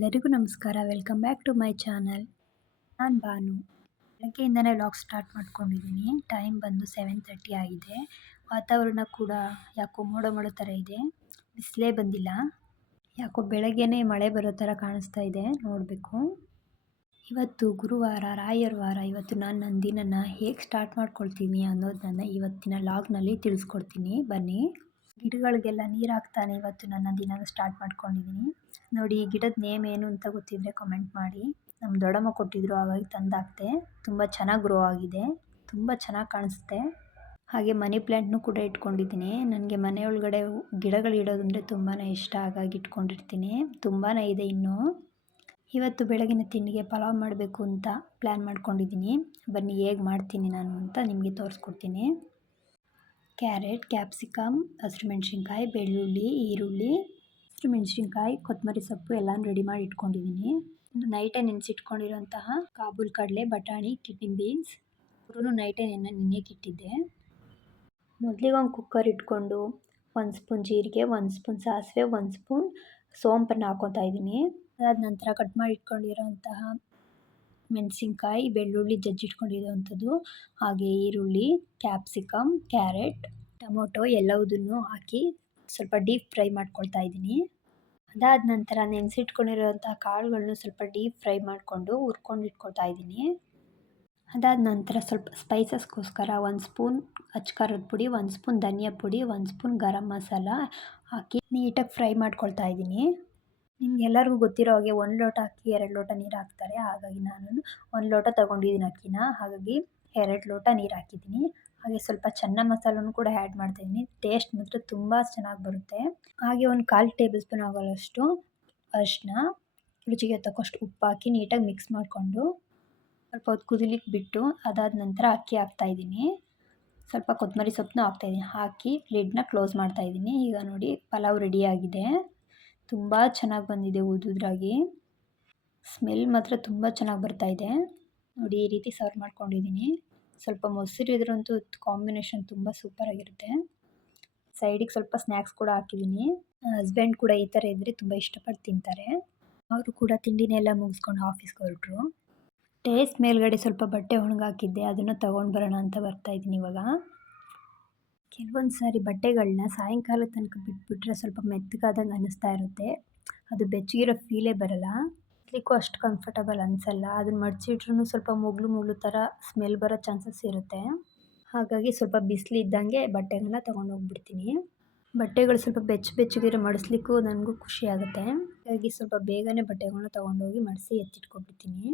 ಎಲ್ಲರಿಗೂ ನಮಸ್ಕಾರ. Welcome back to my channel. ನಾನು ಭಾನು. ಬೆಳಗ್ಗೆಯಿಂದನೇ ವ್ಲಾಗ್ ಸ್ಟಾರ್ಟ್ ಮಾಡ್ಕೊಂಡಿದ್ದೀನಿ. ಟೈಮ್ ಬಂದು 7:30 ಆಗಿದೆ. ವಾತಾವರಣ ಕೂಡ ಯಾಕೋ ಮೋಡ ಮೋಡ ಥರ ಇದೆ. ಬಿಸಿಲೇ ಬಂದಿಲ್ಲ. ಯಾಕೋ ಬೆಳಗ್ಗೆನೇ ಮಳೆ ಬರೋ ಥರ ಕಾಣಿಸ್ತಾ ಇದೆ. ನೋಡಬೇಕು. ಇವತ್ತು ಗುರುವಾರ, ರಾಯರ ವಾರ. ಇವತ್ತು ನಾನು ನನ್ನ ದಿನನ ಹೇಗೆ ಸ್ಟಾರ್ಟ್ ಮಾಡ್ಕೊಳ್ತೀನಿ ಅನ್ನೋದನ್ನು ಇವತ್ತಿನ ವ್ಲಾಗ್ನಲ್ಲಿ ತಿಳಿಸ್ಕೊಡ್ತೀನಿ. ಬನ್ನಿ. ಗಿಡಗಳಿಗೆಲ್ಲ ನೀರು ಹಾಕ್ತಾನೆ ಇವತ್ತು ನನ್ನ ದಿನನ ಸ್ಟಾರ್ಟ್ ಮಾಡ್ಕೊಂಡಿದ್ದೀನಿ. ನೋಡಿ, ಈ ಗಿಡದ ನೇಮ್ ಏನು ಅಂತ ಗೊತ್ತಿದ್ದರೆ ಕಮೆಂಟ್ ಮಾಡಿ. ನಮ್ಮ ದೊಡ್ಡಮ್ಮ ಕೊಟ್ಟಿದ್ರು, ಹಾಗಾಗಿ ತಂದಾಕ್ತೆ. ತುಂಬ ಚೆನ್ನಾಗಿ ಗ್ರೋ ಆಗಿದೆ, ತುಂಬ ಚೆನ್ನಾಗಿ ಕಾಣಿಸುತ್ತೆ. ಹಾಗೆ ಮನಿ ಪ್ಲ್ಯಾಂಟ್ನೂ ಕೂಡ ಇಟ್ಕೊಂಡಿದ್ದೀನಿ. ನನಗೆ ಮನೆಯೊಳಗಡೆ ಗಿಡಗಳು ಇಡೋದಂದರೆ ತುಂಬಾ ಇಷ್ಟ, ಹಾಗಾಗಿ ಇಟ್ಕೊಂಡಿರ್ತೀನಿ. ತುಂಬಾ ಇದೆ ಇನ್ನೂ. ಇವತ್ತು ಬೆಳಗಿನ ತಿಂಡಿಗೆ ಪಲಾವ್ ಮಾಡಬೇಕು ಅಂತ ಪ್ಲ್ಯಾನ್ ಮಾಡ್ಕೊಂಡಿದ್ದೀನಿ. ಬನ್ನಿ ಹೇಗೆ ಮಾಡ್ತೀನಿ ನಾನು ಅಂತ ನಿಮಗೆ ತೋರಿಸ್ಕೊಡ್ತೀನಿ. ಕ್ಯಾರೆಟ್, ಕ್ಯಾಪ್ಸಿಕಮ್, ಹಸಿರುಮೆಣ್ಸಿನ್ಕಾಯಿ, ಬೆಳ್ಳುಳ್ಳಿ, ಈರುಳ್ಳಿ, ಹಸಿರುಮೆಣ್ಸಿನ್ಕಾಯಿ, ಕೊತ್ತಂಬರಿ ಸೊಪ್ಪು ಎಲ್ಲನೂ ರೆಡಿ ಮಾಡಿ ಇಟ್ಕೊಂಡಿದ್ದೀನಿ. ನೈಟೇ ನೆನೆಸಿಟ್ಕೊಂಡಿರೋಂತಹ ಕಾಬೂಲ್ ಕಡಲೆ, ಬಟಾಣಿ, ಕಿಡ್ನಿ ಬೀನ್ಸ್ ಇವ್ರೂ ನೈಟೇ ನೆನೆಯಕ್ಕಿಟ್ಟಿದ್ದೆ. ಮೊದಲಿಗೆ ಒಂದು ಕುಕ್ಕರ್ ಇಟ್ಕೊಂಡು 1 ಸ್ಪೂನ್ ಜೀರಿಗೆ, 1 ಸ್ಪೂನ್ ಸಾಸಿವೆ, 1 ಸ್ಪೂನ್ ಸೋಂಪನ್ನು ಹಾಕ್ಕೊತಾ ಇದ್ದೀನಿ. ಅದಾದ ನಂತರ ಕಟ್ ಮಾಡಿ ಇಟ್ಕೊಂಡಿರೋಂತಹ ಮೆಣಸಿನ್ಕಾಯಿ, ಬೆಳ್ಳುಳ್ಳಿ ಜಜ್ಜಿಟ್ಕೊಂಡಿರೋವಂಥದ್ದು, ಹಾಗೆ ಈರುಳ್ಳಿ, ಕ್ಯಾಪ್ಸಿಕಮ್, ಕ್ಯಾರೆಟ್, ಟೊಮೊಟೊ ಎಲ್ಲವುದನ್ನು ಹಾಕಿ ಸ್ವಲ್ಪ ಡೀಪ್ ಫ್ರೈ ಮಾಡ್ಕೊಳ್ತಾ ಇದ್ದೀನಿ. ಅದಾದ ನಂತರ ನೆನೆಸಿಟ್ಕೊಂಡಿರೋಂಥ ಕಾಳುಗಳನ್ನು ಸ್ವಲ್ಪ ಡೀಪ್ ಫ್ರೈ ಮಾಡಿಕೊಂಡು ಹುರ್ಕೊಂಡು ಇಟ್ಕೊಳ್ತಾ ಇದ್ದೀನಿ. ಅದಾದ ನಂತರ ಸ್ವಲ್ಪ ಸ್ಪೈಸಸ್ಗೋಸ್ಕರ 1 ಸ್ಪೂನ್ ಅಚ್ಕಾರದ ಪುಡಿ, 1 ಸ್ಪೂನ್ ಧನಿಯಾ ಪುಡಿ, 1 ಸ್ಪೂನ್ ಗರಂ ಮಸಾಲ ಹಾಕಿ ನೀಟಾಗಿ ಫ್ರೈ ಮಾಡ್ಕೊಳ್ತಾ ಇದ್ದೀನಿ. ನಿಮ್ಗೆಲ್ಲರಿಗೂ ಗೊತ್ತಿರೋ ಹಾಗೆ 1 ಲೋಟ ಅಕ್ಕಿ 2 ಲೋಟ ನೀರು ಹಾಕ್ತಾರೆ. ಹಾಗಾಗಿ ನಾನು 1 ಲೋಟ ತೊಗೊಂಡಿದ್ದೀನಿ ಅಕ್ಕಿನ, ಹಾಗಾಗಿ 2 ಲೋಟ ನೀರು ಹಾಕಿದ್ದೀನಿ. ಹಾಗೆ ಸ್ವಲ್ಪ ಚೆನ್ನ ಮಸಾಲನೂ ಕೂಡ ಆ್ಯಡ್ ಮಾಡ್ತಾಯಿದ್ದೀನಿ. ಟೇಸ್ಟ್ ಮಾತ್ರ ತುಂಬ ಚೆನ್ನಾಗಿ ಬರುತ್ತೆ. ಹಾಗೆ ಒಂದು 1/4 ಟೇಬಲ್ ಸ್ಪೂನ್ ಆಗೋಷ್ಟು ಅರಿಶಿನ, ರುಚಿಗೆ ತಕ್ಕಷ್ಟು ಉಪ್ಪು ಹಾಕಿ ನೀಟಾಗಿ ಮಿಕ್ಸ್ ಮಾಡಿಕೊಂಡು ಸ್ವಲ್ಪ ಹೊತ್ತು ಕುದಿಲಿಕ್ಕೆ ಬಿಟ್ಟು, ಅದಾದ ನಂತರ ಅಕ್ಕಿ ಹಾಕ್ತಾಯಿದ್ದೀನಿ. ಸ್ವಲ್ಪ ಕೊತ್ತಂಬರಿ ಸೊಪ್ಪನ್ನ ಹಾಕ್ತಾಯಿದ್ದೀನಿ. ಹಾಕಿ ಲಿಡ್ನ ಕ್ಲೋಸ್ ಮಾಡ್ತಾಯಿದ್ದೀನಿ. ಈಗ ನೋಡಿ, ಪಲಾವ್ ರೆಡಿಯಾಗಿದೆ. ತುಂಬ ಚೆನ್ನಾಗಿ ಬಂದಿದೆ ಉದುದ್ರಾಗಿ. ಸ್ಮೆಲ್ ಮಾತ್ರ ತುಂಬ ಚೆನ್ನಾಗಿ ಬರ್ತಾಯಿದೆ. ನೋಡಿ, ಈ ರೀತಿ ಸರ್ವ್ ಮಾಡ್ಕೊಂಡಿದ್ದೀನಿ. ಸ್ವಲ್ಪ ಮೊಸರು ಇದ್ರಂತೂ ಕಾಂಬಿನೇಷನ್ ತುಂಬ ಸೂಪರಾಗಿರುತ್ತೆ. ಸೈಡಿಗೆ ಸ್ವಲ್ಪ ಸ್ನ್ಯಾಕ್ಸ್ ಕೂಡ ಹಾಕಿದ್ದೀನಿ. ನನ್ನ ಹಸ್ಬೆಂಡ್ ಕೂಡ ಈ ಥರ ಇದ್ದರೆ ತುಂಬ ಇಷ್ಟಪಟ್ಟು ತಿಂತಾರೆ. ಅವರು ಕೂಡ ತಿಂಡಿನೆಲ್ಲ ಮುಗಿಸ್ಕೊಂಡು ಆಫೀಸ್ಗೆ ಹೊರಟರು. ಟೇಸ್ಟ್ ಮೇಲ್ಗಡೆ ಸ್ವಲ್ಪ ಬಟ್ಟೆ ಒಣಗಾಕಿದ್ದೆ, ಅದನ್ನು ತೊಗೊಂಡು ಬರೋಣ ಅಂತ ಬರ್ತಾಯಿದ್ದೀನಿ ಇವಾಗ. ಕೆಲವೊಂದು ಸಾರಿ ಬಟ್ಟೆಗಳನ್ನ ಸಾಯಂಕಾಲ ತನಕ ಬಿಟ್ಬಿಟ್ರೆ ಸ್ವಲ್ಪ ಮೆತ್ತಗಾದಂಗೆ ಅನ್ನಿಸ್ತಾ ಇರುತ್ತೆ. ಅದು ಬೆಚ್ಚಗಿರೋ ಫೀಲೇ ಬರಲ್ಲ. ಇಡ್ಲಿಕ್ಕೂ ಅಷ್ಟು ಕಂಫರ್ಟಬಲ್ ಅನಿಸಲ್ಲ. ಅದನ್ನು ಮಡಚಿಟ್ರೂ ಸ್ವಲ್ಪ ಮುಗ್ಲು ಥರ ಸ್ಮೆಲ್ ಬರೋ ಚಾನ್ಸಸ್ ಇರುತ್ತೆ. ಹಾಗಾಗಿ ಸ್ವಲ್ಪ ಬಿಸಿಲಿದ್ದಂಗೆ ಬಟ್ಟೆಗಳನ್ನ ತೊಗೊಂಡೋಗ್ಬಿಡ್ತೀನಿ. ಬಟ್ಟೆಗಳು ಸ್ವಲ್ಪ ಬೆಚ್ಚಗಿರೋ ಮಡಿಸ್ಲಿಕ್ಕೂ ನನಗೂ ಖುಷಿ ಆಗುತ್ತೆ. ಹಾಗಾಗಿ ಸ್ವಲ್ಪ ಬೇಗನೆ ಬಟ್ಟೆಗಳನ್ನ ತೊಗೊಂಡೋಗಿ ಮಡಿಸಿ ಎತ್ತಿಟ್ಕೊಬಿಡ್ತೀನಿ.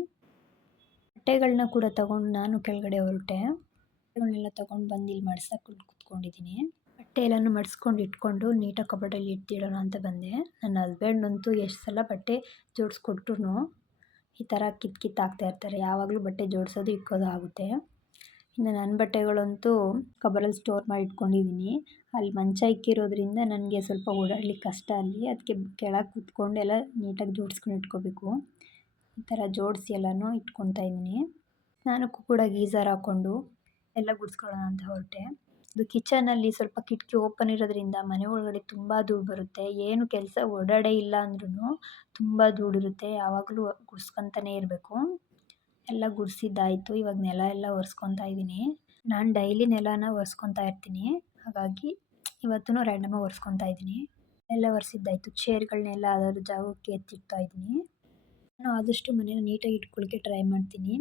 ಬಟ್ಟೆಗಳನ್ನ ಕೂಡ ತೊಗೊಂಡು ನಾನು ಕೆಳಗಡೆ ಹೊರಟೆ. ಬಟ್ಟೆಗಳನ್ನೆಲ್ಲ ತೊಗೊಂಡು ಬಂದು ಇಲ್ಲಿ ಮಡ್ಸಕ್ಕೆ ಕೂತ್ಕೊಂಡಿದ್ದೀನಿ. ಬಟ್ಟೆ ಎಲ್ಲನೂ ಮಡಿಸ್ಕೊಂಡು ಇಟ್ಕೊಂಡು ನೀಟಾಗಿ ಕಬೋರ್ಡಲ್ಲಿ ಇಟ್ಟಿಡೋಣ ಅಂತ ಬಂದೆ. ನನ್ನ ಹಸ್ಬೆಂಡಂತೂ ಎಷ್ಟು ಸಲ ಬಟ್ಟೆ ಜೋಡಿಸ್ಕೊಟ್ರು ಈ ಥರ ಕಿತ್ತಾಕ್ತಾ ಇರ್ತಾರೆ. ಯಾವಾಗಲೂ ಬಟ್ಟೆ ಜೋಡಿಸೋದು ಇಕ್ಕೋದು ಆಗುತ್ತೆ. ಇನ್ನು ನನ್ನ ಬಟ್ಟೆಗಳಂತೂ ಕಬೋರ್ಡಲ್ಲಿ ಸ್ಟೋರ್ ಮಾಡಿ ಇಟ್ಕೊಂಡಿದ್ದೀನಿ. ಅಲ್ಲಿ ಮಂಚ ಇಕ್ಕಿರೋದ್ರಿಂದ ನನಗೆ ಸ್ವಲ್ಪ ಓಡಾಡ್ಲಿಕ್ಕೆ ಕಷ್ಟ ಅಲ್ಲಿ. ಅದಕ್ಕೆ ಕೆಳಗೆ ಕೂತ್ಕೊಂಡು ಎಲ್ಲ ನೀಟಾಗಿ ಜೋಡಿಸ್ಕೊಂಡು ಇಟ್ಕೋಬೇಕು. ಈ ಥರ ಜೋಡಿಸಿ ಎಲ್ಲನೂ ಇಟ್ಕೊತಾ ಇದ್ದೀನಿ. ಸ್ನಾನಕ್ಕೂ ಕೂಡ ಗೀಝರ್ ಹಾಕ್ಕೊಂಡು ಎಲ್ಲ ಗುಡಿಸ್ಕೊಳ್ಳೋಣ ಅಂತ ಹೊರಟೆ. ಇದು ಕಿಚನಲ್ಲಿ ಸ್ವಲ್ಪ ಕಿಟಕಿ ಓಪನ್ ಇರೋದ್ರಿಂದ ಮನೆ ಒಳಗಡೆ ತುಂಬ ಧೂಳು ಬರುತ್ತೆ. ಏನು ಕೆಲಸ ಓಡಾಡೇ ಇಲ್ಲ ಅಂದ್ರೂ ತುಂಬ ಧೂಳಿರುತ್ತೆ. ಯಾವಾಗಲೂ ಗುಡಿಸ್ಕೊತಾನೇ ಇರಬೇಕು. ಎಲ್ಲ ಗುಡಿಸಿದ್ದಾಯಿತು. ಇವಾಗ ನೆಲ ಎಲ್ಲ ಒರೆಸ್ಕೊತಾ ಇದ್ದೀನಿ. ನಾನು ಡೈಲಿ ನೆಲನ ಒರೆಸ್ಕೊತಾ ಇರ್ತೀನಿ. ಹಾಗಾಗಿ ಇವತ್ತೂ ರ್ಯಾಂಡಮಾಗಿ ಒರೆಸ್ಕೊತಾ ಇದ್ದೀನಿ. ಎಲ್ಲ ಒರೆಸಿದ್ದಾಯಿತು. ಚೇರ್ಗಳನ್ನೆಲ್ಲ ಅದರ ಜಾಗಕ್ಕೆ ಎತ್ತಿಡ್ತಾ ಇದ್ದೀನಿ. ನಾನು ಆದಷ್ಟು ಮನೇನ ನೀಟಾಗಿ ಇಟ್ಕೊಳ್ಳೋಕ್ಕೆ ಟ್ರೈ ಮಾಡ್ತೀನಿ.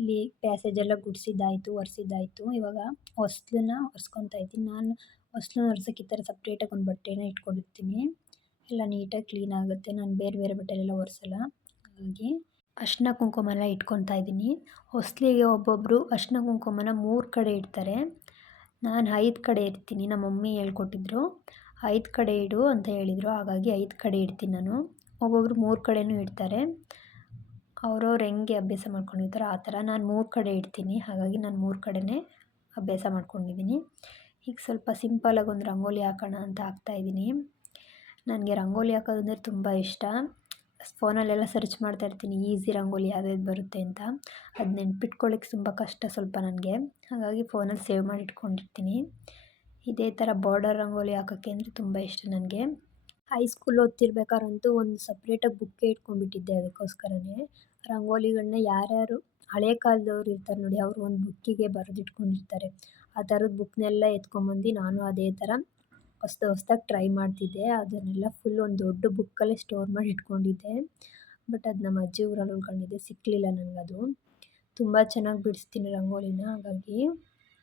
ಇಲ್ಲಿ ಪ್ಯಾಸೇಜ್ ಎಲ್ಲ ಗುಡಿಸಿದ್ದಾಯಿತು, ಒರೆಸಿದ್ದಾಯಿತು. ಇವಾಗ ಹೊಸ್ಲನ್ನ ಒರೆಸ್ಕೊತಾ ಇದ್ದೀನಿ. ನಾನು ಹೊಸ್ಲನ್ನ ಒರೆಸೋಕ್ಕೆ ಈ ಥರ ಸಪ್ರೇಟಾಗಿ ಒಂದು ಬಟ್ಟೆನ ಇಟ್ಕೊಂಡಿರ್ತೀನಿ. ಎಲ್ಲ ನೀಟಾಗಿ ಕ್ಲೀನ್ ಆಗುತ್ತೆ. ನಾನು ಬೇರೆ ಬಟ್ಟೆಲೆಲ್ಲ ಒರೆಸಲ್ಲ. ಹಾಗಾಗಿ ಅರಿಶಿನ ಕುಂಕುಮ ಎಲ್ಲ ಇಟ್ಕೊತಾ ಇದ್ದೀನಿ. ಹೊಸ್ಲಿಗೆ ಒಬ್ಬೊಬ್ಬರು ಅರಿಶಿನ ಕುಂಕುಮನ 3 ಕಡೆ ಇಡ್ತಾರೆ. ನಾನು 5 ಕಡೆ ಇಡ್ತೀನಿ. ನಮ್ಮ ಮಮ್ಮಿ ಹೇಳ್ಕೊಟ್ಟಿದ್ರು. 5 ಕಡೆ ಇಡು ಅಂತ ಹೇಳಿದರು. ಹಾಗಾಗಿ 5 ಕಡೆ ಇಡ್ತೀನಿ ನಾನು. ಒಬ್ಬೊಬ್ಬರು 3 ಕಡೆನೂ ಇಡ್ತಾರೆ. ಅವ್ರವ್ರು ಹೆಂಗೆ ಅಭ್ಯಾಸ ಮಾಡ್ಕೊಂಡಿರ್ತಾರೋ ಆ ಥರ. ನಾನು 3 ಕಡೆ ಇಡ್ತೀನಿ. ಹಾಗಾಗಿ ನಾನು 3 ಕಡೆನೇ ಅಭ್ಯಾಸ ಮಾಡ್ಕೊಂಡಿದ್ದೀನಿ. ಈಗ ಸ್ವಲ್ಪ ಸಿಂಪಲಾಗಿ ಒಂದು ರಂಗೋಲಿ ಹಾಕೋಣ ಅಂತ ಹಾಕ್ತಾಯಿದ್ದೀನಿ. ನನಗೆ ರಂಗೋಲಿ ಹಾಕೋದಂದರೆ ತುಂಬ ಇಷ್ಟ. ಫೋನಲ್ಲೆಲ್ಲ ಸರ್ಚ್ ಮಾಡ್ತಾಯಿರ್ತೀನಿ ಈಸಿ ರಂಗೋಲಿ ಯಾವ್ಯಾವ್ದು ಬರುತ್ತೆ ಅಂತ. ಅದು ನೆನ್ಪಿಟ್ಕೊಳ್ಳಿಕ್ಕೆ ತುಂಬ ಕಷ್ಟ ಸ್ವಲ್ಪ ನನಗೆ. ಹಾಗಾಗಿ ಫೋನಲ್ಲಿ ಸೇವ್ ಮಾಡಿ ಇಟ್ಕೊಂಡಿರ್ತೀನಿ. ಇದೇ ಥರ ಬಾರ್ಡರ್ ರಂಗೋಲಿ ಹಾಕೋಕ್ಕೆ ಅಂದರೆ ತುಂಬ ಇಷ್ಟ ನನಗೆ. ಹೈಸ್ಕೂಲ್ ಓದ್ತಿರ್ಬೇಕಾದ್ರಂತೂ ಒಂದು ಸಪ್ರೇಟಾಗಿ ಬುಕ್ಕೇ ಇಟ್ಕೊಂಡ್ಬಿಟ್ಟಿದ್ದೆ ಅದಕ್ಕೋಸ್ಕರನೇ. ರಂಗೋಲಿಗಳನ್ನ ಯಾರ್ಯಾರು ಹಳೆ ಕಾಲದವ್ರು ಇರ್ತಾರೆ ನೋಡಿ, ಅವರು ಒಂದು ಬುಕ್ಕಿಗೆ ಬರೆದಿಟ್ಕೊಂಡಿರ್ತಾರೆ. ಆ ಥರದ ಬುಕ್ನೆಲ್ಲ ಎತ್ಕೊಂಬಂದು ನಾನು ಅದೇ ಥರ ಹೊಸ್ದಾಗಿ ಟ್ರೈ ಮಾಡ್ತಿದ್ದೆ. ಅದನ್ನೆಲ್ಲ ಫುಲ್ ಒಂದು ದೊಡ್ಡ ಬುಕ್ಕಲ್ಲೇ ಸ್ಟೋರ್ ಮಾಡಿ ಇಟ್ಕೊಂಡಿದ್ದೆ. ಬಟ್ ಅದು ನಮ್ಮ ಅಜ್ಜಿ ಊರಲ್ಲಿ ಉಳ್ಕೊಂಡಿದ್ದೆ, ಸಿಕ್ಕಲಿಲ್ಲ ನನಗದು. ತುಂಬ ಚೆನ್ನಾಗಿ ಬಿಡಿಸ್ತೀನಿ ರಂಗೋಲಿನ. ಹಾಗಾಗಿ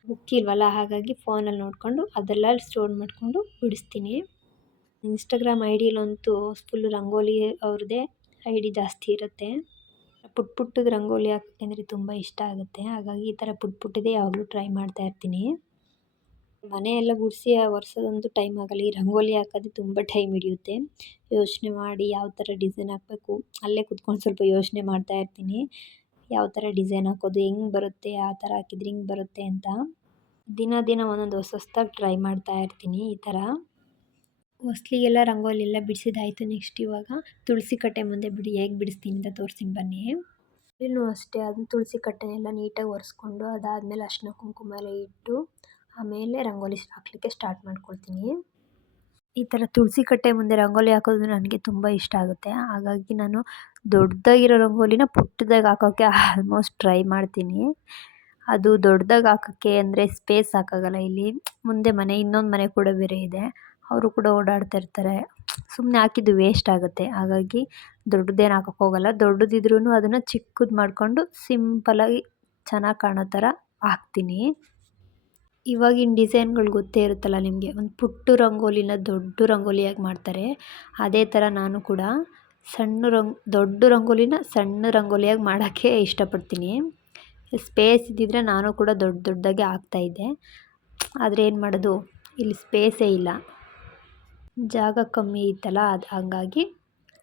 ಬುಕ್ ಇಲ್ವಲ್ಲ, ಹಾಗಾಗಿ ಫೋನಲ್ಲಿ ನೋಡಿಕೊಂಡು ಅದೆಲ್ಲ ಸ್ಟೋರ್ ಮಾಡಿಕೊಂಡು ಬಿಡಿಸ್ತೀನಿ. ಇನ್ಸ್ಟಾಗ್ರಾಮ್ ಐ ಡಿಲಂತೂ ಫುಲ್ಲು ರಂಗೋಲಿ ಅವ್ರದ್ದೇ ಐ ಡಿ ಜಾಸ್ತಿ ಇರುತ್ತೆ. ಪುಟ್ಟದ ರಂಗೋಲಿ ಹಾಕೋಕ್ಕೆ ಅಂದರೆ ತುಂಬ ಇಷ್ಟ ಆಗುತ್ತೆ. ಹಾಗಾಗಿ ಈ ಥರ ಪುಟ್ಟದೇ ಯಾವಾಗಲೂ ಟ್ರೈ ಮಾಡ್ತಾ ಇರ್ತೀನಿ. ಮನೆ ಎಲ್ಲ ಗುಡಿಸಿ ಒರೆಸೋದಂತೂ ಟೈಮ್ ಆಗಲ್ಲ. ಈ ರಂಗೋಲಿ ಹಾಕೋದು ತುಂಬ ಟೈಮ್ ಹಿಡಿಯುತ್ತೆ. ಯೋಚನೆ ಮಾಡಿ ಯಾವ ಥರ ಡಿಸೈನ್ ಹಾಕಬೇಕು, ಅಲ್ಲೇ ಕುತ್ಕೊಂಡು ಸ್ವಲ್ಪ ಯೋಚನೆ ಮಾಡ್ತಾ ಇರ್ತೀನಿ. ಯಾವ ಥರ ಡಿಸೈನ್ ಹಾಕೋದು, ಹೆಂಗೆ ಬರುತ್ತೆ, ಆ ಥರ ಹಾಕಿದ್ರೆ ಹಿಂಗೆ ಬರುತ್ತೆ ಅಂತ ದಿನ ಒಂದೊಂದು ಹೊಸ್ದಾಗಿ ಟ್ರೈ ಮಾಡ್ತಾ ಇರ್ತೀನಿ. ಈ ಥರ ಹೊಸ್ಲಿಗೆಲ್ಲ ರಂಗೋಲಿ ಎಲ್ಲ ಬಿಡಿಸಿದಾಯಿತು. ನೆಕ್ಸ್ಟ್ ಇವಾಗ ತುಳಸಿ ಕಟ್ಟೆ ಮುಂದೆ ಹೇಗೆ ಬಿಡಿಸ್ತೀನಿ ಅಂತ ತೋರಿಸ್ತೀನಿ ಬನ್ನಿ. ಇಲ್ಲೂ ಅಷ್ಟೇ, ಅದನ್ನ ತುಳಸಿ ಕಟ್ಟೆನೆಲ್ಲ ನೀಟಾಗಿ ಒರೆಸ್ಕೊಂಡು ಅದಾದಮೇಲೆ ಅರಿಶಿನ ಕುಂಕುಮ ಎಲ್ಲ ಇಟ್ಟು ಆಮೇಲೆ ರಂಗೋಲಿ ಹಾಕಲಿಕ್ಕೆ ಸ್ಟಾರ್ಟ್ ಮಾಡ್ಕೊಳ್ತೀನಿ. ಈ ಥರ ತುಳಸಿ ಕಟ್ಟೆ ಮುಂದೆ ರಂಗೋಲಿ ಹಾಕೋದು ನನಗೆ ತುಂಬ ಇಷ್ಟ ಆಗುತ್ತೆ. ಹಾಗಾಗಿ ನಾನು ದೊಡ್ಡದಾಗಿರೋ ರಂಗೋಲಿನ ಪುಟ್ಟದಾಗಿ ಹಾಕೋಕ್ಕೆ ಆಲ್ಮೋಸ್ಟ್ ಟ್ರೈ ಮಾಡ್ತೀನಿ. ಅದು ದೊಡ್ಡದಾಗಿ ಹಾಕೋಕ್ಕೆ ಅಂದರೆ ಸ್ಪೇಸ್ ಸಾಕಾಗಲ್ಲ. ಇಲ್ಲಿ ಮುಂದೆ ಇನ್ನೊಂದು ಮನೆ ಕೂಡ ಬೇರೆ ಇದೆ, ಅವರು ಕೂಡ ಓಡಾಡ್ತಾ ಇರ್ತಾರೆ. ಸುಮ್ಮನೆ ಹಾಕಿದ್ದು ವೇಸ್ಟ್ ಆಗುತ್ತೆ. ಹಾಗಾಗಿ ದೊಡ್ಡದೇನು ಹಾಕೋಕ್ಕೆ ಹೋಗಲ್ಲ. ದೊಡ್ಡದಿದ್ರೂ ಅದನ್ನು ಚಿಕ್ಕದು ಮಾಡಿಕೊಂಡು ಸಿಂಪಲಾಗಿ ಚೆನ್ನಾಗಿ ಕಾಣೋ ಥರ ಹಾಕ್ತೀನಿ. ಇವಾಗಿನ ಡಿಸೈನ್ಗಳು ಗೊತ್ತೇ ಇರುತ್ತಲ್ಲ ನಿಮಗೆ, ಒಂದು ಪುಟ್ಟ ರಂಗೋಲಿನ ದೊಡ್ಡ ರಂಗೋಲಿಯಾಗಿ ಮಾಡ್ತಾರೆ. ಅದೇ ಥರ ನಾನು ಕೂಡ ದೊಡ್ಡ ರಂಗೋಲಿನ ಸಣ್ಣ ರಂಗೋಲಿಯಾಗಿ ಮಾಡೋಕ್ಕೆ ಇಷ್ಟಪಡ್ತೀನಿ. ಸ್ಪೇಸ್ ಇದ್ದಿದ್ರೆ ನಾನು ಕೂಡ ದೊಡ್ಡದಾಗೆ ಹಾಕ್ತಾಯಿದ್ದೆ. ಆದರೆ ಏನು ಮಾಡೋದು, ಇಲ್ಲಿ ಸ್ಪೇಸೇ ಇಲ್ಲ, ಜಾಗ ಕಮ್ಮಿ ಇತ್ತಲ್ಲ, ಹಾಗಾಗಿ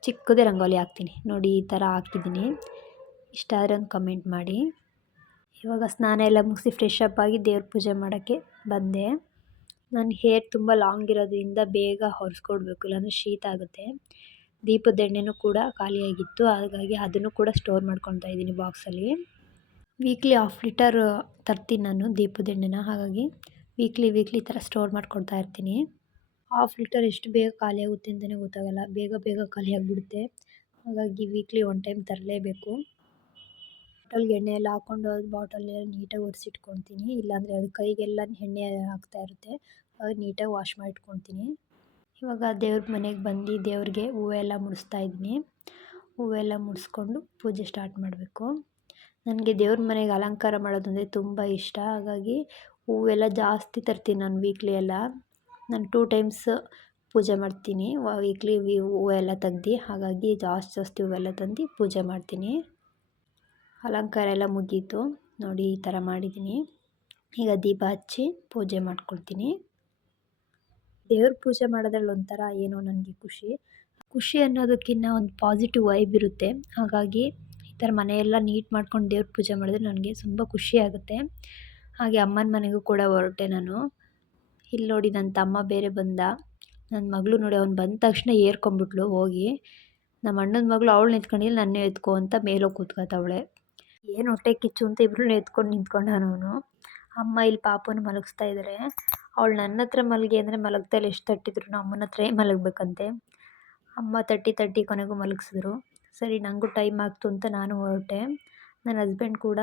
ಚಿಕ್ಕದೇ ರಂಗೋಲಿ ಹಾಕ್ತೀನಿ. ನೋಡಿ ಈ ಥರ ಹಾಕಿದ್ದೀನಿ. ಇಷ್ಟ ಆದರೆ ಒಂದು ಕಮೆಂಟ್ ಮಾಡಿ. ಇವಾಗ ಸ್ನಾನ ಎಲ್ಲ ಮುಗಿಸಿ ಫ್ರೆಶ್ ಅಪ್ ಆಗಿ ದೇವ್ರ ಪೂಜೆ ಮಾಡೋಕ್ಕೆ ಬಂದೆ. ನನ್ನ ಹೇರ್ ತುಂಬ ಲಾಂಗ್ ಇರೋದ್ರಿಂದ ಬೇಗ ಹೊರಿಸ್ಕೊಡ್ಬೇಕು, ಇಲ್ಲಾಂದರೆ ಶೀತ ಆಗುತ್ತೆ. ದೀಪದ ಎಣ್ಣೆನೂ ಕೂಡ ಖಾಲಿಯಾಗಿತ್ತು, ಹಾಗಾಗಿ ಅದನ್ನು ಕೂಡ ಸ್ಟೋರ್ ಮಾಡ್ಕೊತಾ ಇದ್ದೀನಿ ಬಾಕ್ಸಲ್ಲಿ. ವೀಕ್ಲಿ 1/2 ಲೀಟರ್ ತರ್ತೀನಿ ನಾನು ದೀಪದ ಎಣ್ಣೆನ. ಹಾಗಾಗಿ ವೀಕ್ಲಿ ಈ ಥರ ಸ್ಟೋರ್ ಮಾಡ್ಕೊಳ್ತಾ ಇರ್ತೀನಿ. 1/2 ಲೀಟರ್ ಎಷ್ಟು ಬೇಗ ಖಾಲಿ ಆಗುತ್ತೆ ಅಂತಲೇ ಗೊತ್ತಾಗಲ್ಲ, ಬೇಗ ಖಾಲಿ ಆಗಿಬಿಡುತ್ತೆ. ಹಾಗಾಗಿ ವೀಕ್ಲಿ 1 ಟೈಮ್ ತರಲೇಬೇಕು. ಬಾಟಲ್ಗೆ ಎಣ್ಣೆ ಎಲ್ಲ ಹಾಕ್ಕೊಂಡು ಅದು ಬಾಟಲೆಲ್ಲ ನೀಟಾಗಿ ಒರೆಸಿಟ್ಕೊತೀನಿ. ಇಲ್ಲಾಂದರೆ ಅದು ಕೈಗೆಲ್ಲ ಎಣ್ಣೆ ಆಗ್ತಾ ಇರುತ್ತೆ, ಹಾಗಾಗಿ ನೀಟಾಗಿ ವಾಶ್ ಮಾಡಿ ಇಟ್ಕೊತೀನಿ. ಇವಾಗ ದೇವ್ರ ಮನೆಗೆ ಬಂದು ದೇವ್ರಿಗೆ ಹೂವೆಲ್ಲ ಮುಡಿಸ್ತಾ ಇದ್ದೀನಿ. ಹೂವೆಲ್ಲ ಮುಡಿಸ್ಕೊಂಡು ಪೂಜೆ ಸ್ಟಾರ್ಟ್ ಮಾಡಬೇಕು. ನನಗೆ ದೇವ್ರ ಮನೆಗೆ ಅಲಂಕಾರ ಮಾಡೋದಂದರೆ ತುಂಬ ಇಷ್ಟ. ಹಾಗಾಗಿ ಹೂವೆಲ್ಲ ಜಾಸ್ತಿ ತರ್ತೀನಿ ನಾನು ವೀಕ್ಲಿ ಎಲ್ಲ. ನಾನು 2 ಟೈಮ್ಸ್ ಪೂಜೆ ಮಾಡ್ತೀನಿ ವೀಕ್ಲಿ. ಹೂವೆಲ್ಲ ತೆಗ್ದು, ಹಾಗಾಗಿ ಜಾಸ್ತಿ ಹೂವೆಲ್ಲ ತಂದು ಪೂಜೆ ಮಾಡ್ತೀನಿ. ಅಲಂಕಾರ ಎಲ್ಲ ಮುಗೀತು ನೋಡಿ, ಈ ಥರ ಮಾಡಿದ್ದೀನಿ. ಈಗ ದೀಪ ಹಚ್ಚಿ ಪೂಜೆ ಮಾಡ್ಕೊಳ್ತೀನಿ. ದೇವ್ರ ಪೂಜೆ ಮಾಡೋದ್ರಲ್ಲಿ ಒಂಥರ ಏನೋ ನನಗೆ ಖುಷಿ ಅನ್ನೋದಕ್ಕಿಂತ ಒಂದು ಪಾಸಿಟಿವ್ ವೈಬ್ ಇರುತ್ತೆ. ಹಾಗಾಗಿ ಈ ಥರ ಮನೆಯೆಲ್ಲ ನೀಟ್ ಮಾಡ್ಕೊಂಡು ದೇವ್ರ ಪೂಜೆ ಮಾಡಿದ್ರೆ ನನಗೆ ತುಂಬ ಖುಷಿ ಆಗುತ್ತೆ. ಹಾಗೆ ಅಮ್ಮನ ಮನೆಗೂ ಕೂಡ ಹೊರಟೆ ನಾನು. ಇಲ್ಲಿ ನೋಡಿ ನನ್ನ ತಮ್ಮ ಬೇರೆ ಬಂದ. ನನ್ನ ಮಗಳು ನೋಡಿ, ಅವ್ನು ಬಂದ ತಕ್ಷಣ ಏರ್ಕೊಂಬಿಟ್ಲು ಹೋಗಿ. ನಮ್ಮ ಅಣ್ಣನ ಮಗಳು ಅವಳು ನಿಂತ್ಕೊಂಡಿಲ್ಲ, ನನ್ನೇ ಎತ್ಕೊ ಅಂತ ಮೇಲೋಗಿ ಕೂತ್ಕೊತಾವಳೆ. ಏನು ಹೊಟ್ಟೆ ಕಿಚ್ಚು ಅಂತ ಇಬ್ಬರನ್ನೂ ಎತ್ಕೊಂಡು ನಿಂತ್ಕೊಂಡವನು. ಅಮ್ಮ ಇಲ್ಲಿ ಪಾಪನ ಮಲಗಿಸ್ತಾ ಇದ್ದಾರೆ. ಅವಳು ನನ್ನ ಹತ್ರ ಮಲಗಿ ಅಂದರೆ ಮಲಗ್ತಾಯಿಲ್ಲ, ಎಷ್ಟು ತಟ್ಟಿದ್ರು ಅಮ್ಮನ ಹತ್ರೇ ಮಲಗಬೇಕಂತೆ. ಅಮ್ಮ ತಟ್ಟಿ ಕೊನೆಗೂ ಮಲಗಿಸಿದ್ರು. ಸರಿ, ನನಗೂ ಟೈಮ್ ಆಗ್ತು ಅಂತ ನಾನು ಹೊರಟೆ. ನನ್ನ ಹಸ್ಬೆಂಡ್ ಕೂಡ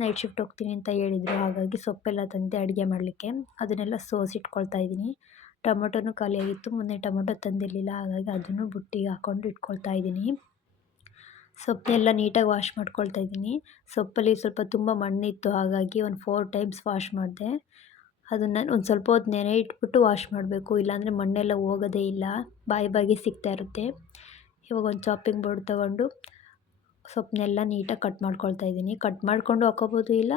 ನೈಟ್ ಶಿಫ್ಟ್ ಹೋಗ್ತೀನಿ ಅಂತ ಹೇಳಿದರು. ಹಾಗಾಗಿ ಸೊಪ್ಪೆಲ್ಲ ತಂದೆ ಅಡುಗೆ ಮಾಡಲಿಕ್ಕೆ ಅದನ್ನೆಲ್ಲ ಸೋಸಿಟ್ಕೊಳ್ತಾ ಇದ್ದೀನಿ. ಟೊಮೊಟೊನೂ ಖಾಲಿಯಾಗಿತ್ತು, ಮೊನ್ನೆ ಟೊಮೊಟೊ ತಂದಿರಲಿಲ್ಲ, ಹಾಗಾಗಿ ಅದನ್ನು ಬುಟ್ಟಿಗೆ ಹಾಕ್ಕೊಂಡು ಇಟ್ಕೊಳ್ತಾ ಇದ್ದೀನಿ. ಸೊಪ್ಪನ್ನೆಲ್ಲ ನೀಟಾಗಿ ವಾಶ್ ಮಾಡ್ಕೊಳ್ತಾ ಇದ್ದೀನಿ. ಸೊಪ್ಪಲ್ಲಿ ಸ್ವಲ್ಪ ತುಂಬ ಮಣ್ಣಿತ್ತು, ಹಾಗಾಗಿ ಒಂದು 4 ಟೈಮ್ಸ್ ವಾಶ್ ಮಾಡಿದೆ. ಅದನ್ನು ಒಂದು ಸ್ವಲ್ಪ ಹೊತ್ತು ನೆನೆ ಇಟ್ಬಿಟ್ಟು ವಾಶ್ ಮಾಡಬೇಕು, ಇಲ್ಲಾಂದರೆ ಮಣ್ಣೆಲ್ಲ ಹೋಗೋದೇ ಇಲ್ಲ, ಬಾಯಿಗೆ ಸಿಗ್ತಾ ಇರುತ್ತೆ. ಇವಾಗ ಒಂದು ಚಾಪಿಂಗ್ ಬೋರ್ಡ್ ತೊಗೊಂಡು ಸೊಪ್ಪನ್ನೆಲ್ಲ ನೀಟಾಗಿ ಕಟ್ ಮಾಡ್ಕೊಳ್ತಾ ಇದ್ದೀನಿ. ಕಟ್ ಮಾಡಿಕೊಂಡು ಹಾಕ್ಕೋಬೋದು, ಇಲ್ಲ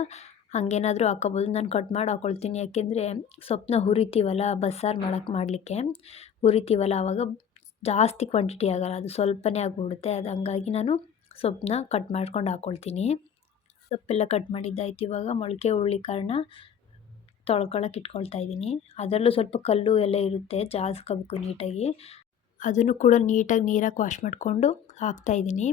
ಹಾಗೇನಾದರೂ ಹಾಕ್ಕೋಬೋದು. ನಾನು ಕಟ್ ಮಾಡಿ ಹಾಕ್ಕೊಳ್ತೀನಿ, ಯಾಕೆಂದರೆ ಸೊಪ್ಪನ್ನ ಹುರಿತೀವಲ್ಲ ಬಸ್ಸಾರು ಮಾಡಲಿಕ್ಕೆ ಹುರಿತೀವಲ್ಲ, ಆವಾಗ ಜಾಸ್ತಿ ಕ್ವಾಂಟಿಟಿ ಆಗೋಲ್ಲ, ಅದು ಸ್ವಲ್ಪನೇ ಆಗಿಬಿಡುತ್ತೆ. ಹಂಗಾಗಿ ನಾನು ಸೊಪ್ಪನ್ನ ಕಟ್ ಮಾಡ್ಕೊಂಡು ಹಾಕ್ಕೊಳ್ತೀನಿ. ಸೊಪ್ಪೆಲ್ಲ ಕಟ್ ಮಾಡಿದ್ದಾಯ್ತು. ಇವಾಗ ಮೊಳಕೆ ಹುರುಳಿ ಕಾಳನ್ನ ತೊಳ್ಕೊಳಕ್ಕೆ ಇಟ್ಕೊಳ್ತಾ ಇದ್ದೀನಿ. ಅದರಲ್ಲೂ ಸ್ವಲ್ಪ ಕಲ್ಲು ಎಲ್ಲ ಇರುತ್ತೆ, ಜಾಸ್ಕೋಬೇಕು ನೀಟಾಗಿ. ಅದನ್ನು ಕೂಡ ನೀಟಾಗಿ ನೀರಾಗಿ ವಾಶ್ ಮಾಡಿಕೊಂಡು ಹಾಕ್ತಾಯಿದ್ದೀನಿ.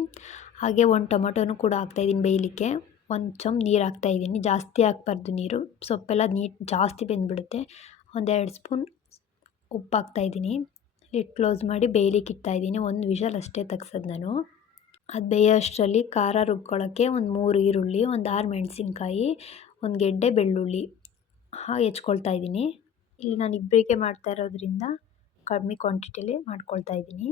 ಹಾಗೆ ಒಂದು ಟೊಮೊಟೊನೂ ಕೂಡ ಹಾಕ್ತಾಯಿದ್ದೀನಿ ಬೇಯಲಿಕ್ಕೆ. ಒಂದು ಚಮ್ ನೀರು ಹಾಕ್ತಾಯಿದ್ದೀನಿ, ಜಾಸ್ತಿ ಹಾಕ್ಬಾರ್ದು ನೀರು, ಸೊಪ್ಪೆಲ್ಲ ಜಾಸ್ತಿ ಬೆಂದ್ಬಿಡುತ್ತೆ. 1-2 ಸ್ಪೂನ್ ಉಪ್ಪು ಹಾಕ್ತಾಯಿದ್ದೀನಿ. ಲಿಡ್ ಕ್ಲೋಸ್ ಮಾಡಿ ಬೇಯಲಿಕ್ಕೆ ಇಡ್ತಾಯಿದ್ದೀನಿ. ಒಂದು ವಿಷಲ್ ಅಷ್ಟೇ ತೆಗ್ಸೋದು ನಾನು. ಅದು ಬೇಯೋಷ್ಟರಲ್ಲಿ ಖಾರ ರುಬ್ಕೊಳ್ಳೋಕ್ಕೆ ಒಂದು 3 ಈರುಳ್ಳಿ, ಒಂದು 6 ಮೆಣಸಿನ್ಕಾಯಿ, ಒಂದು ಗೆಡ್ಡೆ ಬೆಳ್ಳುಳ್ಳಿ ಹೆಚ್ಕೊಳ್ತಾ ಇದ್ದೀನಿ. ಇಲ್ಲಿ ನಾನು ಇಬ್ಬರಿಗೆ ಮಾಡ್ತಾ ಇರೋದ್ರಿಂದ ಕಡಿಮೆ ಕ್ವಾಂಟಿಟಿಯಲ್ಲಿ ಮಾಡ್ಕೊಳ್ತಾ ಇದ್ದೀನಿ.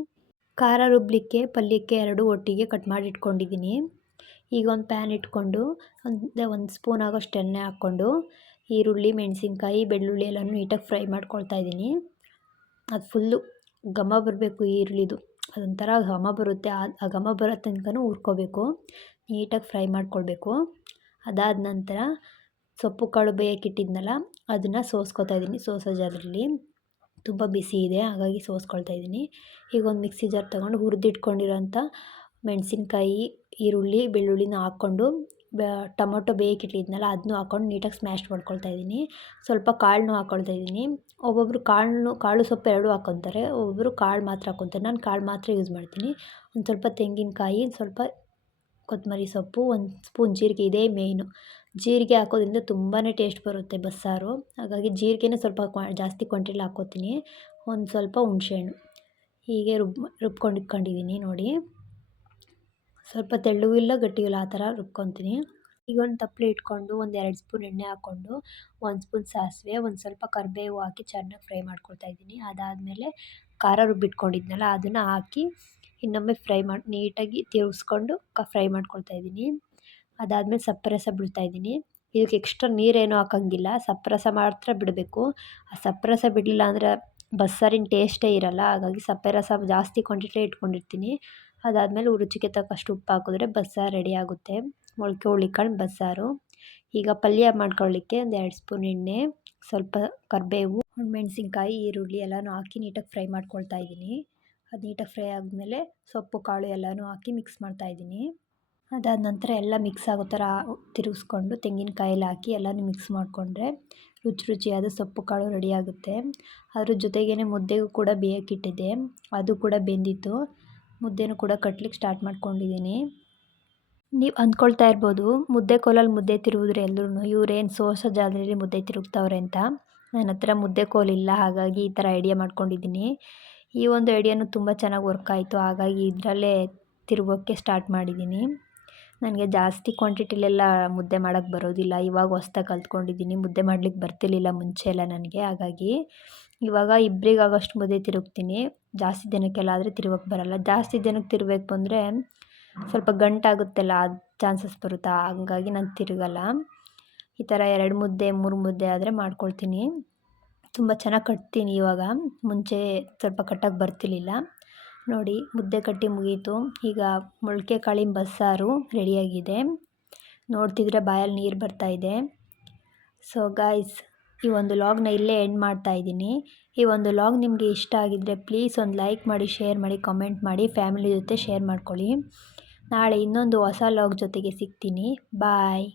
ಖಾರ ರುಬ್ಬಲಿಕ್ಕೆ ಪಲ್ಯಕ್ಕೆ 2 ಒಟ್ಟಿಗೆ ಕಟ್ ಮಾಡಿ ಇಟ್ಕೊಂಡಿದ್ದೀನಿ. ಈಗ ಒಂದು ಪ್ಯಾನ್ ಇಟ್ಕೊಂಡು ಒಂದು ಸ್ಪೂನ್ ಆಗೋಷ್ಟು ಎಣ್ಣೆ ಹಾಕ್ಕೊಂಡು ಈರುಳ್ಳಿ, ಮೆಣಸಿನ್ಕಾಯಿ, ಬೆಳ್ಳುಳ್ಳಿ ಎಲ್ಲನೂ ನೀಟಾಗಿ ಫ್ರೈ ಮಾಡ್ಕೊಳ್ತಾ ಇದ್ದೀನಿ. ಅದು ಫುಲ್ಲು ಘಮ ಬರಬೇಕು ಈರುಳ್ಳಿದು, ಅದೊಂಥರ ಘಮ ಬರುತ್ತೆ. ಆ ಘಮ ಬರೋ ತನಕನೂ ಹುರ್ಕೋಬೇಕು, ನೀಟಾಗಿ ಫ್ರೈ ಮಾಡ್ಕೊಳ್ಬೇಕು. ಅದಾದ ನಂತರ ಸೊಪ್ಪು ಕಾಳು ಬೇಯಕ್ಕಿಟ್ಟಿದ್ನಲ್ಲ ಅದನ್ನು ಸೋಸ್ಕೊತಾ ಇದ್ದೀನಿ. ಸೋಸೋ ಜಾರಲ್ಲಿ ತುಂಬ ಬಿಸಿ ಇದೆ, ಹಾಗಾಗಿ ಸೋಸ್ಕೊಳ್ತಾ ಇದ್ದೀನಿ. ಈಗ ಒಂದು ಮಿಕ್ಸಿ ಜಾರ್ ತೊಗೊಂಡು ಹುರಿದಿಟ್ಕೊಂಡಿರೋಂಥ ಮೆಣಸಿನ್ಕಾಯಿ, ಈರುಳ್ಳಿ, ಬೆಳ್ಳುಳ್ಳಿನ ಹಾಕ್ಕೊಂಡು ಟೊಮೊಟೊ ಬೇಯಕ್ಕಿಟ್ಟಿದ್ನಲ್ಲ ಅದನ್ನೂ ಹಾಕ್ಕೊಂಡು ನೀಟಾಗಿ ಸ್ಮ್ಯಾಶ್ ಮಾಡ್ಕೊಳ್ತಾ ಇದ್ದೀನಿ. ಸ್ವಲ್ಪ ಕಾಳನ್ನೂ ಹಾಕ್ಕೊಳ್ತಾ ಇದ್ದೀನಿ. ಒಬ್ಬೊಬ್ಬರು ಕಾಳು ಸೊಪ್ಪು ಎರಡೂ ಹಾಕ್ಕೊತಾರೆ, ಒಬ್ಬೊಬ್ಬರು ಕಾಳು ಮಾತ್ರ ಹಾಕ್ಕೊತಾರೆ. ನಾನು ಕಾಳು ಮಾತ್ರ ಯೂಸ್ ಮಾಡ್ತೀನಿ. ಒಂದು ಸ್ವಲ್ಪ ತೆಂಗಿನಕಾಯಿ, ಸ್ವಲ್ಪ ಕೊತ್ತಂಬರಿ ಸೊಪ್ಪು, ಒಂದು ಸ್ಪೂನ್ ಜೀರಿಗೆ, ಇದೇ ಮೇಯ್ನು. ಜೀರಿಗೆ ಹಾಕೋದ್ರಿಂದ ತುಂಬಾ ಟೇಸ್ಟ್ ಬರುತ್ತೆ ಬಸ್ಸಾರು, ಹಾಗಾಗಿ ಜೀರಿಗೆನೇ ಸ್ವಲ್ಪ ಜಾಸ್ತಿ ಕ್ವಾಂಟಿಟಿಲಿ ಹಾಕ್ಕೋತೀನಿ. ಒಂದು ಸ್ವಲ್ಪ ಹುಣಸೆಹಣ್ಣು ಹೀಗೆ ರುಬ್ಕೊಂಡು ಇಟ್ಕೊಂಡಿದ್ದೀನಿ ನೋಡಿ. ಸ್ವಲ್ಪ ತೆಳ್ಳಗೂ ಇಲ್ಲ ಗಟ್ಟಿಗೂ ಇಲ್ಲ, ಆ ಥರ ರುಬ್ಕೊತೀನಿ. ಈಗ ಒಂದು ತಪ್ಪಲೆ ಇಟ್ಕೊಂಡು ಒಂದು 2 ಸ್ಪೂನ್ ಎಣ್ಣೆ ಹಾಕ್ಕೊಂಡು 1 ಸ್ಪೂನ್ ಸಾಸಿವೆ, ಒಂದು ಸ್ವಲ್ಪ ಕರಿಬೇವು ಹಾಕಿ ಚೆನ್ನಾಗಿ ಫ್ರೈ ಮಾಡ್ಕೊಳ್ತಾ ಇದ್ದೀನಿ. ಅದಾದಮೇಲೆ ಖಾರ ರುಬ್ಬಿಟ್ಕೊಂಡಿದ್ನಲ್ಲ ಅದನ್ನು ಹಾಕಿ ಇನ್ನೊಮ್ಮೆ ನೀಟಾಗಿ ತಿರುಗಿಸ್ಕೊಂಡು ಫ್ರೈ ಮಾಡ್ಕೊಳ್ತಾ ಇದ್ದೀನಿ. ಅದಾದಮೇಲೆ ಸಪ್ಪೆ ರಸ ಬಿಡ್ತಾ ಇದ್ದೀನಿ. ಇದಕ್ಕೆ ಎಕ್ಸ್ಟ್ರಾ ನೀರೇನೂ ಹಾಕೋಂಗಿಲ್ಲ, ಸಪ್ಪೆ ರಸ ಮಾತ್ರ ಬಿಡಬೇಕು. ಆ ಸಪ್ಪೆ ರಸ ಬಿಡಲಿಲ್ಲ ಅಂದರೆ ಬಸ್ಸಾರಿನ ಟೇಸ್ಟೇ ಇರಲ್ಲ, ಹಾಗಾಗಿ ಸಪ್ಪೆ ರಸ ಜಾಸ್ತಿ ಕ್ವಾಂಟಿಟಿ ಇಟ್ಕೊಂಡಿರ್ತೀನಿ. ಅದಾದಮೇಲೆ ರುಚಿಗೆ ತಕ್ಕಷ್ಟು ಉಪ್ಪು ಹಾಕಿದ್ರೆ ಬಸ್ಸಾರು ರೆಡಿ ಆಗುತ್ತೆ. ಮೊಳಕೆ ಹುರುಳಿಕಾಳು ಬಸ್ಸಾರು. ಈಗ ಪಲ್ಯ ಮಾಡ್ಕೊಳ್ಳಿಕ್ಕೆ ಒಂದು 2 ಸ್ಪೂನ್ ಎಣ್ಣೆ, ಸ್ವಲ್ಪ ಕರಿಬೇವು, ಮೆಣಸಿನ್ಕಾಯಿ, ಈರುಳ್ಳಿ ಎಲ್ಲನೂ ಹಾಕಿ ನೀಟಾಗಿ ಫ್ರೈ ಮಾಡ್ಕೊಳ್ತಾ ಇದ್ದೀನಿ. ಅದು ನೀಟಾಗಿ ಫ್ರೈ ಆದಮೇಲೆ ಸೊಪ್ಪು ಕಾಳು ಎಲ್ಲನೂ ಹಾಕಿ ಮಿಕ್ಸ್ ಮಾಡ್ತಾ ಇದ್ದೀನಿ. ಅದಾದ ನಂತರ ಎಲ್ಲ ಮಿಕ್ಸ್ ಆಗೋ ಥರ ತಿರುಗಿಸ್ಕೊಂಡು ತೆಂಗಿನಕಾಯಲ್ಲಿ ಹಾಕಿ ಎಲ್ಲನೂ ಮಿಕ್ಸ್ ಮಾಡಿಕೊಂಡ್ರೆ ರುಚಿಯಾದ ಸೊಪ್ಪು ಕಾಳು ರೆಡಿಯಾಗುತ್ತೆ. ಅದ್ರ ಜೊತೆಗೇ ಮುದ್ದೆಗೂ ಕೂಡ ಬೇಯಕ್ಕಿಟ್ಟಿದ್ದೆ, ಅದು ಕೂಡ ಬೆಂದಿತ್ತು. ಮುದ್ದೆನೂ ಕೂಡ ಕಟ್ಲಿಕ್ಕೆ ಸ್ಟಾರ್ಟ್ ಮಾಡ್ಕೊಂಡಿದ್ದೀನಿ. ನೀವು ಅಂದ್ಕೊಳ್ತಾ ಇರ್ಬೋದು, ಮುದ್ದೆ ಕೋಲಲ್ಲಿ ಮುದ್ದೆ ತಿರುಗಿದ್ರೆ ಎಲ್ಲರೂ ಇವರೇನು ಸೋಸೋ ಜಾಗದಲ್ಲಿ ಮುದ್ದೆ ತಿರುಗ್ತವ್ರೆ ಅಂತ. ನನ್ನ ಹತ್ರ ಮುದ್ದೆ ಕೋಲಿಲ್ಲ, ಹಾಗಾಗಿ ಈ ಥರ ಐಡಿಯಾ ಮಾಡ್ಕೊಂಡಿದ್ದೀನಿ. ಈ ಒಂದು ಐಡಿಯಾನು ತುಂಬ ಚೆನ್ನಾಗಿ ವರ್ಕ್ ಆಯಿತು, ಹಾಗಾಗಿ ಇದರಲ್ಲೇ ತಿರುಗೋಕ್ಕೆ ಸ್ಟಾರ್ಟ್ ಮಾಡಿದ್ದೀನಿ. ನನಗೆ ಜಾಸ್ತಿ ಕ್ವಾಂಟಿಟಿಲೆಲ್ಲ ಮುದ್ದೆ ಮಾಡೋಕ್ಕೆ ಬರೋದಿಲ್ಲ, ಇವಾಗ ಹೊಸ್ದಾಗಿ ಕಲ್ತ್ಕೊಂಡಿದ್ದೀನಿ. ಮುದ್ದೆ ಮಾಡ್ಲಿಕ್ಕೆ ಬರ್ತಿರ್ಲಿಲ್ಲ ಮುಂಚೆ ಎಲ್ಲ ನನಗೆ, ಹಾಗಾಗಿ ಇವಾಗ ಇಬ್ಬರಿಗಾಗೋಷ್ಟು ಮುದ್ದೆ ತಿರುಗ್ತೀನಿ. ಜಾಸ್ತಿ ಜನಕ್ಕೆಲ್ಲ ಆದರೆ ತಿರುಗೋಕ್ಕೆ ಬರಲ್ಲ. ಜಾಸ್ತಿ ಜನಕ್ಕೆ ತಿರುಗಬೇಕು ಅಂದರೆ ಸ್ವಲ್ಪ ಗಂಟಾಗುತ್ತಲ್ಲ, ಅದು ಚಾನ್ಸಸ್ ಬರುತ್ತಾ, ಹಂಗಾಗಿ ನಾನು ತಿರುಗಲ್ಲ. ಈ ಥರ 2 ಮುದ್ದೆ 3 ಮುದ್ದೆ ಆದರೆ ಮಾಡ್ಕೊಳ್ತೀನಿ. ತುಂಬ ಚೆನ್ನಾಗಿ ಕಟ್ತೀನಿ ಇವಾಗ, ಮುಂಚೆ ಸ್ವಲ್ಪ ಕಟ್ಟೋಕ್ಕೆ ಬರ್ತಿರ್ಲಿಲ್ಲ. ನೋಡಿ ಮುದ್ದೆ ಕಟ್ಟಿ ಮುಗೀತು. ಈಗ ಮೊಳಕೆ ಕಾಳಿನ ಬಸ್ಸಾರು ರೆಡಿಯಾಗಿದೆ. ನೋಡ್ತಿದ್ರೆ ಬಾಯಲ್ಲಿ ನೀರು ಬರ್ತಾಯಿದೆ. ಸೊ ಗಾಯ್ಸ್, ಈ ಒಂದು ಲಾಗ್ನ ಇಲ್ಲೇ ಎಂಡ್ ಮಾಡ್ತಾ ಇದ್ದೀನಿ. ಈ ಒಂದು ಲಾಗ್ ನಿಮಗೆ ಇಷ್ಟ ಆಗಿದ್ದರೆ ಪ್ಲೀಸ್ ಒಂದು ಲೈಕ್ ಮಾಡಿ, ಶೇರ್ ಮಾಡಿ, ಕಮೆಂಟ್ ಮಾಡಿ, ಫ್ಯಾಮಿಲಿ ಜೊತೆ ಶೇರ್ ಮಾಡ್ಕೊಳ್ಳಿ. ನಾಳೆ ಇನ್ನೊಂದು ಹೊಸ ಲಾಗ್ ಜೊತೆಗೆ ಸಿಗ್ತೀನಿ. ಬಾಯ್.